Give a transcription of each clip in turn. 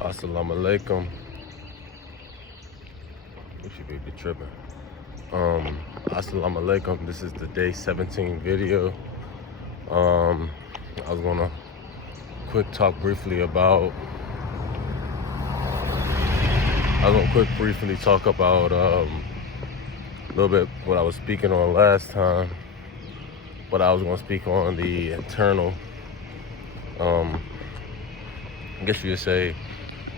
Assalamu alaikum. We should be tripping. Assalamu alaikum. This is the day 17 video. I was gonna talk briefly about a little bit what I was speaking on last time, but I was gonna speak on the internal, I guess you could say,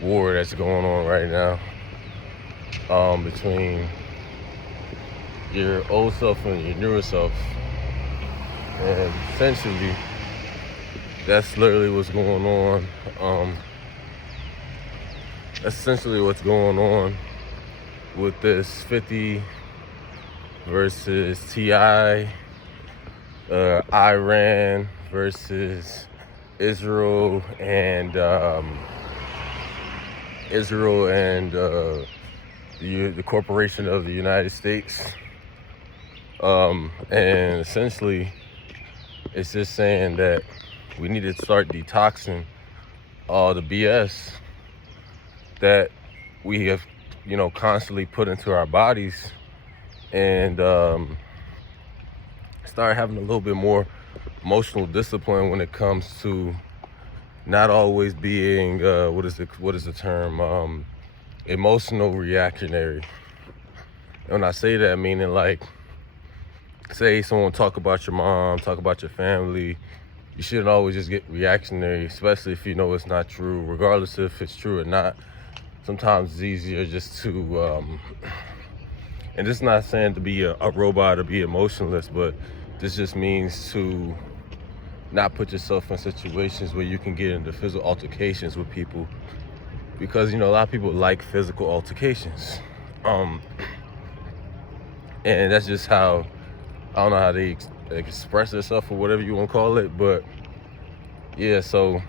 war that's going on right now, between your old self and your newer self. And essentially, that's literally what's going on. That's essentially what's going on with this 50 versus TI, Iran versus Israel and the corporation of the United States. And essentially, it's just saying that we need to start detoxing all the BS that we have, constantly put into our bodies, and start having a little bit more emotional discipline when it comes to not always being what is the term, emotional reactionary. And when I say that, meaning like, say someone talk about your mom, talk about your family, you shouldn't always just get reactionary, especially if you know it's not true, regardless if it's true or not. Sometimes it's easier just to, and this is not saying to be a robot or be emotionless, but this just means to not put yourself in situations where you can get into physical altercations with people, because a lot of people like physical altercations, and that's just how, I don't know how they express themselves or whatever you want to call it, but yeah. So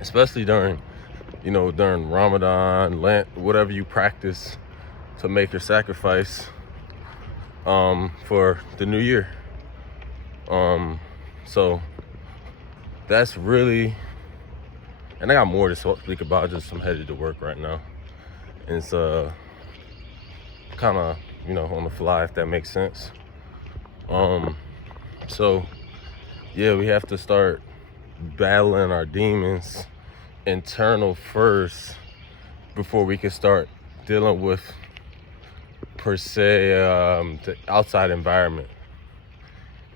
especially during Ramadan, Lent, whatever you practice to make your sacrifice for the new year. So that's really, and I got more to speak about, just I'm headed to work right now. And it's kind of, on the fly, if that makes sense. So yeah, we have to start battling our demons internal first before we can start dealing with, per se, the outside environment.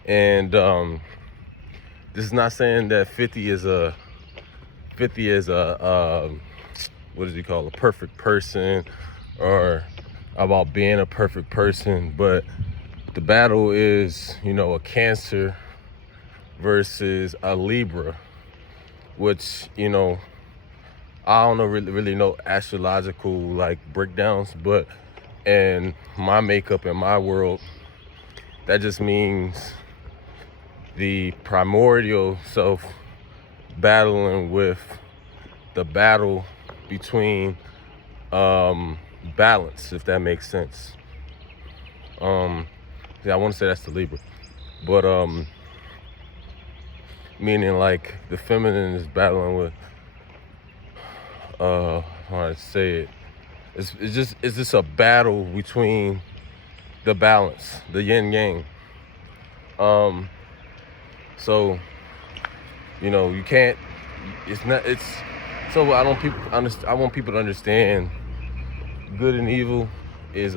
And this is not saying that 50 is a what does he call, a perfect person, or about being a perfect person, but the battle is, a Cancer versus a Libra, which, I don't know, really know astrological like breakdowns, but in my makeup, in my world, that just means the primordial self battling with the battle between balance, if that makes sense. Yeah, I want to say that's the Libra, but meaning like the feminine is battling with how to say it. It's just a battle between the balance, the yin yang. So you can't. It's not. It's so I want people to understand. Good and evil is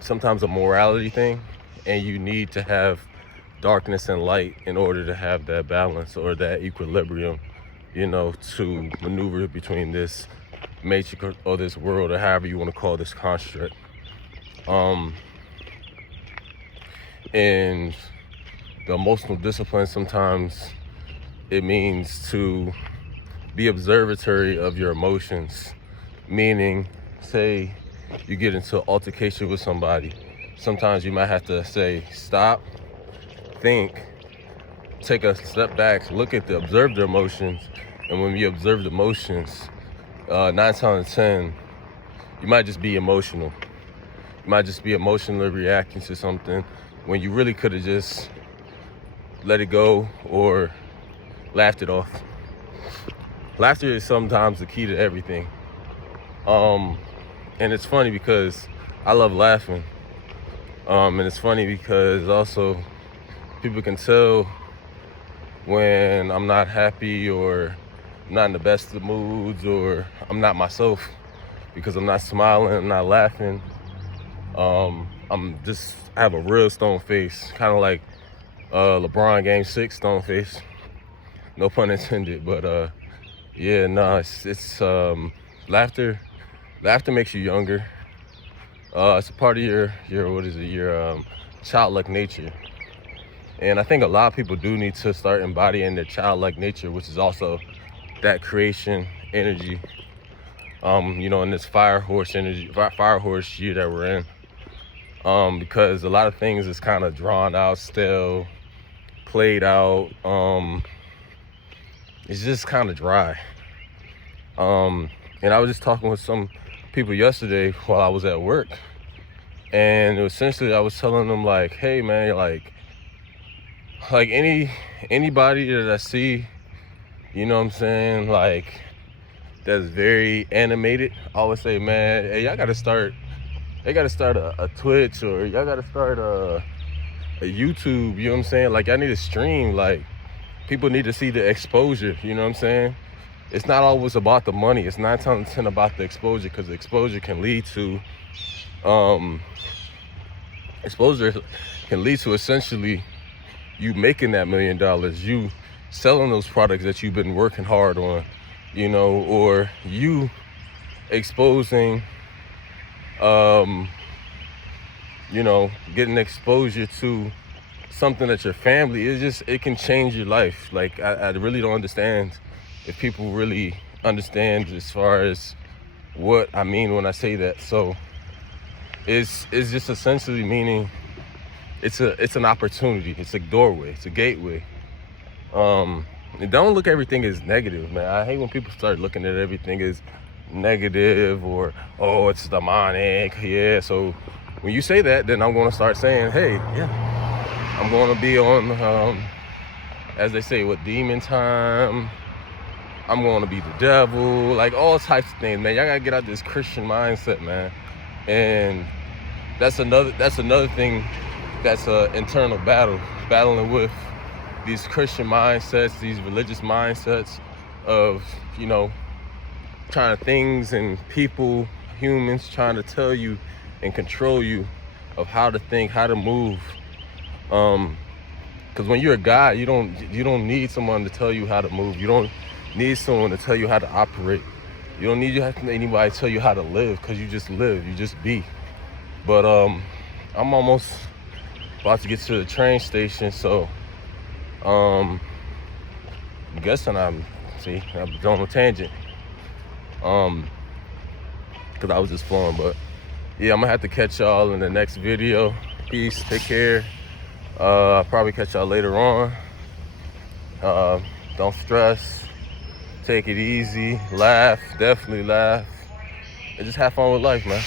sometimes a morality thing, and you need to have darkness and light in order to have that balance or that equilibrium, to maneuver between this matrix or this world, or however you want to call this construct. And the emotional discipline, sometimes it means to be observatory of your emotions, meaning, say you get into an altercation with somebody, sometimes you might have to say stop, think, take a step back, observe the emotions. And when you observe the emotions, 9 times out of 10, you might just be emotional. You might just be emotionally reacting to something when you really could have just let it go or laughed it off. laughter is sometimes the key to everything. And it's funny because I love laughing. And it's funny because also people can tell when I'm not happy or I'm not in the best of moods or I'm not myself because I'm not smiling, I'm not laughing. I have a real stone face, kind of like LeBron Game 6 stone face. No pun intended, but yeah, no, it's laughter. Laughter makes you younger. It's a part of your childlike nature. And I think a lot of people do need to start embodying their childlike nature, which is also that creation energy. In this fire horse year that we're in. Because a lot of things is kind of drawn out, still played out. It's just kind of dry. And I was just talking with some people yesterday while I was at work, and essentially I was telling them like, hey man, like anybody that I see, you know what I'm saying, like that's very animated, I always say, man, hey, y'all gotta start a Twitch, or y'all gotta start a YouTube, you know what I'm saying? Like, I need to stream. Like, people need to see the exposure, you know what I'm saying? It's not always about the money. It's 9 times 10 about the exposure, because the exposure can lead to essentially you making that $1 million, you selling those products that you've been working hard on, you know, or you exposing, getting exposure to something that your family is it can change your life. Like, I really don't understand if people really understand as far as what I mean when I say that. So it's just essentially meaning it's an opportunity, it's a doorway, it's a gateway. And don't look at everything as negative, man. I hate when people start looking at everything as negative, or oh, it's demonic. Yeah, so when you say that, then I'm going to start saying, hey, yeah, I'm going to be on as they say, what, demon time. I'm going to be the devil, like all types of things, man. Y'all gotta get out this Christian mindset, man. And that's another thing that's an internal battling with these Christian mindsets, these religious mindsets of, trying to things and people, humans trying to tell you and control you of how to think, how to move. Because when you're a God, you don't need someone to tell you how to move. You don't need someone to tell you how to operate. You don't need anybody to tell you how to live, because you just live, you just be. But I'm almost about to get to the train station, so I'm guessing I'm on a tangent. Because I was just flowing, but yeah, I'm gonna have to catch y'all in the next video. Peace, take care. I'll probably catch y'all later on. Don't stress, take it easy, laugh, definitely laugh, and just have fun with life, man.